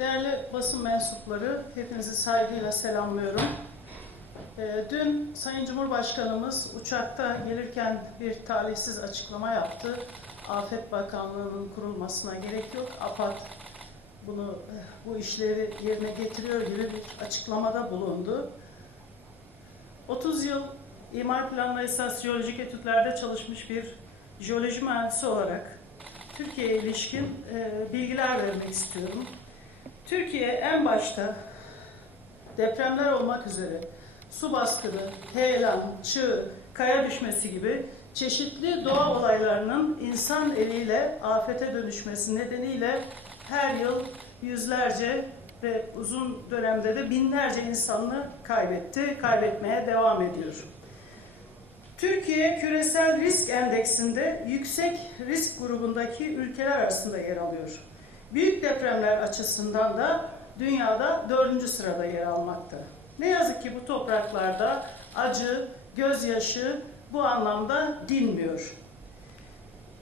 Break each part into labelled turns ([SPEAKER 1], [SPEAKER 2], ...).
[SPEAKER 1] Değerli basın mensupları, hepinizi saygıyla selamlıyorum. Ee, Dün Sayın Cumhurbaşkanımız uçakta gelirken bir talihsiz açıklama yaptı. Afet Bakanlığı'nın kurulmasına gerek yok. AFAD bunu bu işleri yerine getiriyor gibi bir açıklamada bulundu. 30 yıl imar planlı esas jeolojik etütlerde çalışmış bir jeoloji mühendisi olarak Türkiye'ye ilişkin e, bilgiler vermek istiyorum. Türkiye en başta depremler olmak üzere su baskını, heyelan, çığ, kaya düşmesi gibi çeşitli doğa olaylarının insan eliyle afete dönüşmesi nedeniyle her yıl yüzlerce ve uzun dönemde de binlerce insanını kaybetti, kaybetmeye devam ediyor. Türkiye küresel risk endeksinde yüksek risk grubundaki ülkeler arasında yer alıyor. Büyük depremler açısından da dünyada dördüncü sırada yer almakta. Ne yazık ki bu topraklarda acı, gözyaşı bu anlamda dinmiyor.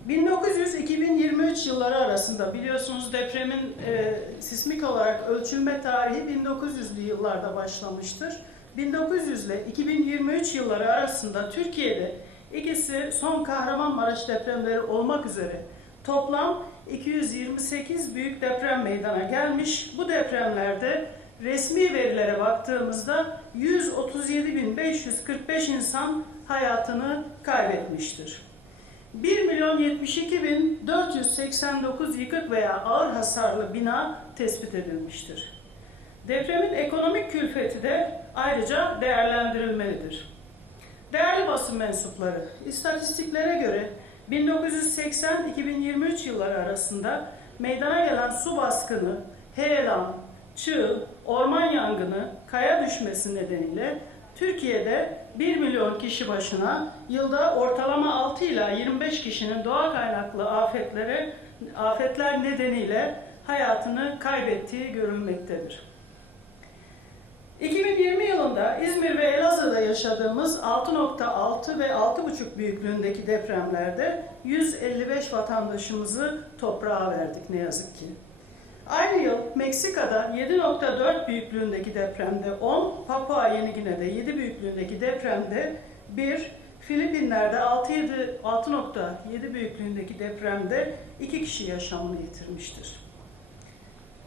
[SPEAKER 1] 1900-2023 yılları arasında biliyorsunuz depremin e, sismik olarak ölçülme tarihi 1900'lü yıllarda başlamıştır. 1900 ile 2023 yılları arasında Türkiye'de ikisi son Kahramanmaraş depremleri olmak üzere toplam 228 büyük deprem meydana gelmiş. Bu depremlerde resmi verilere baktığımızda 137.545 insan hayatını kaybetmiştir. 1 milyon 72 bin 489 yıkık veya ağır hasarlı bina tespit edilmiştir. Depremin ekonomik külfeti de ayrıca değerlendirilmelidir. Değerli basın mensupları, istatistiklere göre 1980-2023 yılları arasında meydana gelen su baskını, heyelan, çığ, orman yangını, kaya düşmesi nedeniyle Türkiye'de 1 milyon kişi başına yılda ortalama 6 ila 25 kişinin doğa kaynaklı afetlere, afetler nedeniyle hayatını kaybettiği görülmektedir. 2020 yılında İzmir ve Elazığ'da yaşadığımız 6.6 ve 6.5 büyüklüğündeki depremlerde 155 vatandaşımızı toprağa verdik ne yazık ki. Aynı yıl Meksika'da 7.4 büyüklüğündeki depremde 10, Papua Yeni Gine'de 7 büyüklüğündeki depremde 1, Filipinler'de 6.7 6.7 büyüklüğündeki depremde 2 kişi yaşamını yitirmiştir.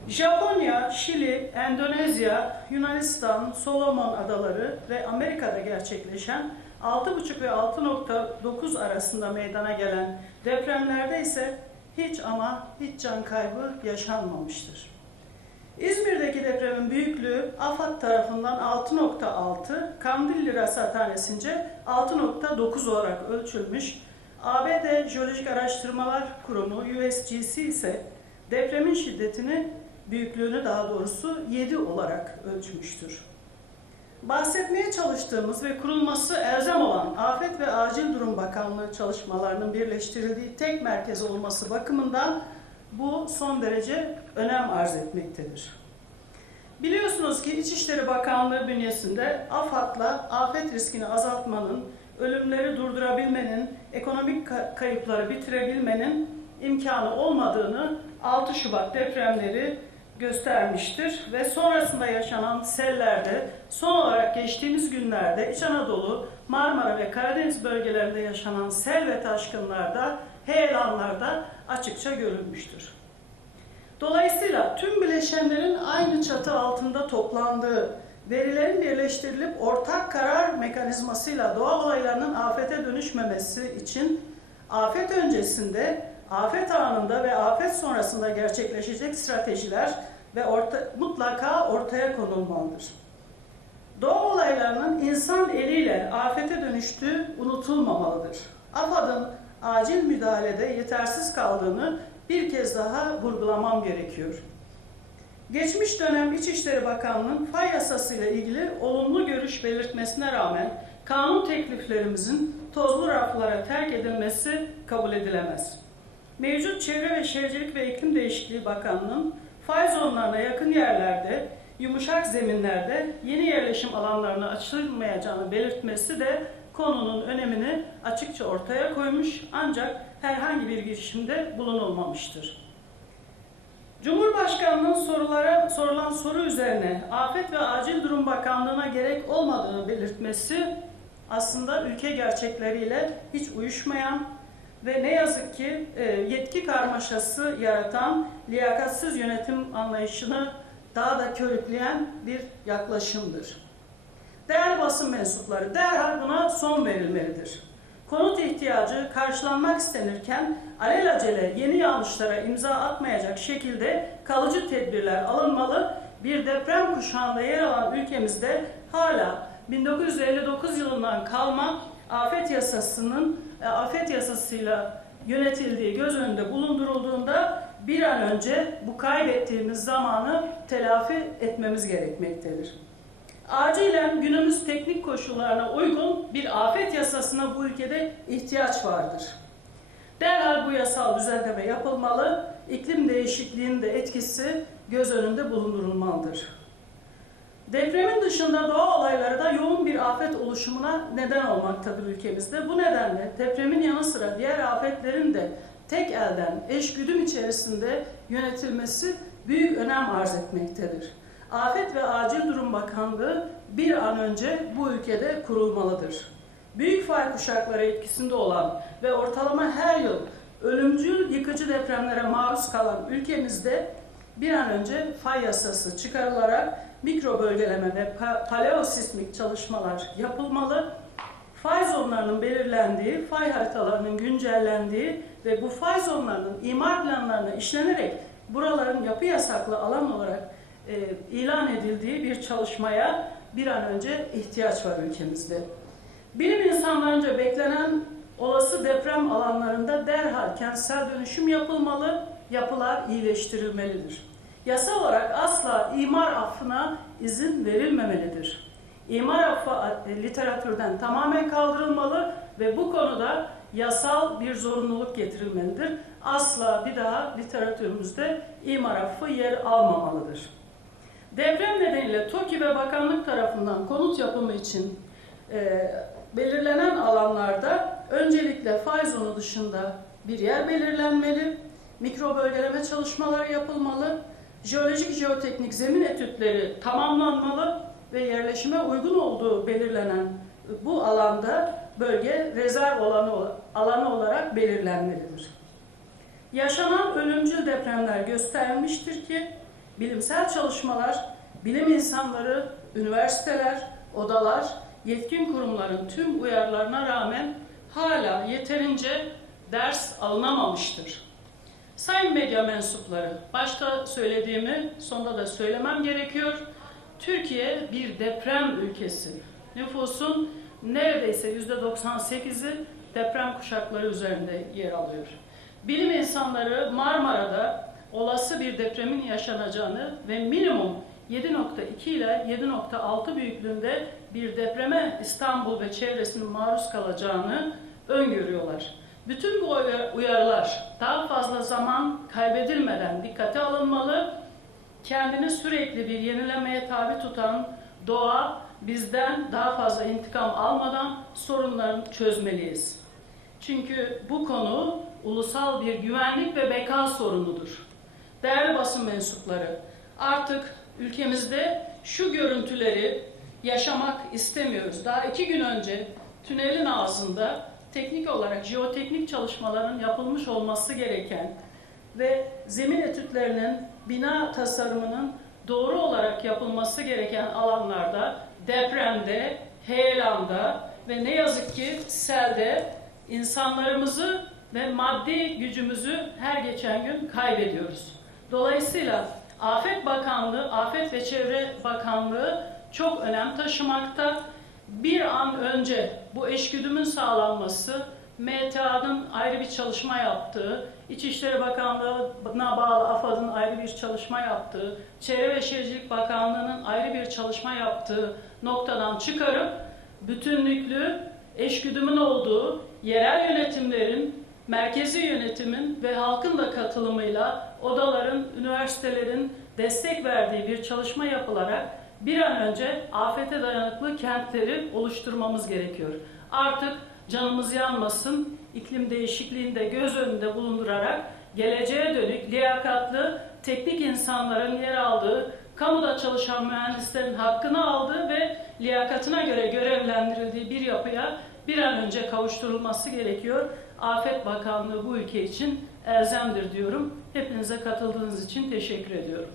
[SPEAKER 1] Japonya, Şili, Endonezya, Yunanistan, Solomon Adaları ve Amerika'da gerçekleşen 6,5 ve 6.9 arasında meydana gelen depremlerde ise hiç ama hiç can kaybı yaşanmamıştır. İzmir'deki depremin büyüklüğü AFAD tarafından 6.6, Kandilli Rasathanesi'nce 6.9 olarak ölçülmüş. ABD Jeolojik Araştırmalar Kurumu USGS ise depremin şiddetini büyüklüğünü daha doğrusu 7 olarak ölçmüştür. Bahsetmeye çalıştığımız ve kurulması elzem olan Afet ve Acil Durum Bakanlığı çalışmalarının birleştirildiği tek merkez olması bakımından bu son derece önem arz etmektedir. Biliyorsunuz ki İçişleri Bakanlığı bünyesinde AFAD'la afet riskini azaltmanın, ölümleri durdurabilmenin, ekonomik kayıpları bitirebilmenin imkanı olmadığını 6 Şubat depremleri göstermiştir ve sonrasında yaşanan sellerde son olarak geçtiğimiz günlerde İç Anadolu, Marmara ve Karadeniz bölgelerinde yaşanan sel ve taşkınlarda, heyelanlarda açıkça görülmüştür. Dolayısıyla tüm bileşenlerin aynı çatı altında toplandığı, verilerin birleştirilip ortak karar mekanizmasıyla doğa olaylarının afete dönüşmemesi için afet öncesinde, afet anında ve afet sonrasında gerçekleşecek stratejiler ve orta, mutlaka ortaya konulmalıdır. Doğa olaylarının insan eliyle afete dönüştüğü unutulmamalıdır. AFAD'ın acil müdahalede yetersiz kaldığını bir kez daha vurgulamam gerekiyor. Geçmiş dönem İçişleri Bakanlığı'nın fay yasası ile ilgili olumlu görüş belirtmesine rağmen kanun tekliflerimizin tozlu raflara terk edilmesi kabul edilemez. Mevcut Çevre ve Şehircilik ve İklim Değişikliği Bakanlığı'nın fay zonlarına yakın yerlerde, yumuşak zeminlerde yeni yerleşim alanlarına açılmayacağını belirtmesi de konunun önemini açıkça ortaya koymuş ancak herhangi bir girişimde bulunulmamıştır. Cumhurbaşkanının sorulara soru üzerine Afet ve Acil Durum Bakanlığı'na gerek olmadığını belirtmesi aslında ülke gerçekleriyle hiç uyuşmayan ve ne yazık ki e, yetki karmaşası yaratan liyakatsız yönetim anlayışını daha da körükleyen bir yaklaşımdır. Değerli basın mensupları, derhal buna son verilmelidir. Konut ihtiyacı karşılanmak istenirken alelacele yeni yanlışlara imza atmayacak şekilde kalıcı tedbirler alınmalı. Bir deprem kuşağında yer alan ülkemizde hala 1959 yılından kalma afet yasasının afet yasasıyla yönetildiği göz önünde bulundurulduğunda bir an önce bu kaybettiğimiz zamanı telafi etmemiz gerekmektedir. Acilen günümüz teknik koşullarına uygun bir afet yasasına bu ülkede ihtiyaç vardır. Derhal bu yasal düzenleme yapılmalı, iklim değişikliğinin de etkisi göz önünde bulundurulmalıdır. Depremin dışında doğa olayları da yoğun bir afet oluşumuna neden olmaktadır ülkemizde. Bu nedenle depremin yanı sıra diğer afetlerin de tek elden eş güdüm içerisinde yönetilmesi büyük önem arz etmektedir. Afet ve Acil Durum Bakanlığı bir an önce bu ülkede kurulmalıdır. Büyük fay kuşakları etkisinde olan ve ortalama her yıl ölümcül yıkıcı depremlere maruz kalan ülkemizde bir an önce fay yasası çıkarılarak mikro bölgeleme ve pa- paleosismik çalışmalar yapılmalı. Fay zonlarının belirlendiği, fay haritalarının güncellendiği ve bu fay zonlarının imar planlarına işlenerek buraların yapı yasaklı alan olarak e, ilan edildiği bir çalışmaya bir an önce ihtiyaç var ülkemizde. Bilim insanlarınca beklenen olası deprem alanlarında derhal kentsel dönüşüm yapılmalı, yapılar iyileştirilmelidir. Yasa olarak asla imar affına izin verilmemelidir. İmar affı e, literatürden tamamen kaldırılmalı ve bu konuda yasal bir zorunluluk getirilmelidir. Asla bir daha literatürümüzde imar affı yer almamalıdır. Deprem nedeniyle TOKİ ve bakanlık tarafından konut yapımı için e, belirlenen alanlarda öncelikle fay zonu dışında bir yer belirlenmeli, mikro bölgeleme çalışmaları yapılmalı, jeolojik jeoteknik zemin etütleri tamamlanmalı ve yerleşime uygun olduğu belirlenen bu alanda bölge rezerv alanı, alanı olarak belirlenmelidir. Yaşanan ölümcül depremler göstermiştir ki bilimsel çalışmalar, bilim insanları, üniversiteler, odalar, yetkin kurumların tüm uyarılarına rağmen hala yeterince ders alınamamıştır. Sayın medya mensupları, başta söylediğimi sonda da söylemem gerekiyor. Türkiye bir deprem ülkesi. Nüfusun neredeyse %98'i deprem kuşakları üzerinde yer alıyor. Bilim insanları Marmara'da olası bir depremin yaşanacağını ve minimum 7.2 ile 7.6 büyüklüğünde bir depreme İstanbul ve çevresinin maruz kalacağını öngörüyorlar. Bütün bu uyarılar daha fazla zaman kaybedilmeden dikkate alınmalı. Kendini sürekli bir yenilemeye tabi tutan doğa bizden daha fazla intikam almadan sorunlarını çözmeliyiz. Çünkü bu konu ulusal bir güvenlik ve beka sorunudur. Değerli basın mensupları, artık ülkemizde şu görüntüleri yaşamak istemiyoruz. Daha iki gün önce tünelin ağzında teknik olarak jeoteknik çalışmaların yapılmış olması gereken ve zemin etütlerinin bina tasarımının doğru olarak yapılması gereken alanlarda depremde, heyelanda ve ne yazık ki selde insanlarımızı ve maddi gücümüzü her geçen gün kaybediyoruz. Dolayısıyla Afet Bakanlığı, Afet ve Çevre Bakanlığı çok önem taşımakta. Bir an önce bu eşgüdümün sağlanması, MTA'nın ayrı bir çalışma yaptığı, İçişleri Bakanlığı'na bağlı AFAD'ın ayrı bir çalışma yaptığı, Çevre ve Şehircilik Bakanlığı'nın ayrı bir çalışma yaptığı noktadan çıkarıp bütünlüklü, eşgüdümün olduğu yerel yönetimlerin, merkezi yönetimin ve halkın da katılımıyla odaların, üniversitelerin destek verdiği bir çalışma yapılarak bir an önce afete dayanıklı kentleri oluşturmamız gerekiyor. Artık canımız yanmasın, iklim değişikliğini de göz önünde bulundurarak geleceğe dönük liyakatlı teknik insanların yer aldığı kamuda çalışan mühendislerin hakkını aldığı ve liyakatına göre görevlendirildiği bir yapıya bir an önce kavuşturulması gerekiyor. Afet Bakanlığı bu ülke için elzemdir diyorum. Hepinize katıldığınız için teşekkür ediyorum.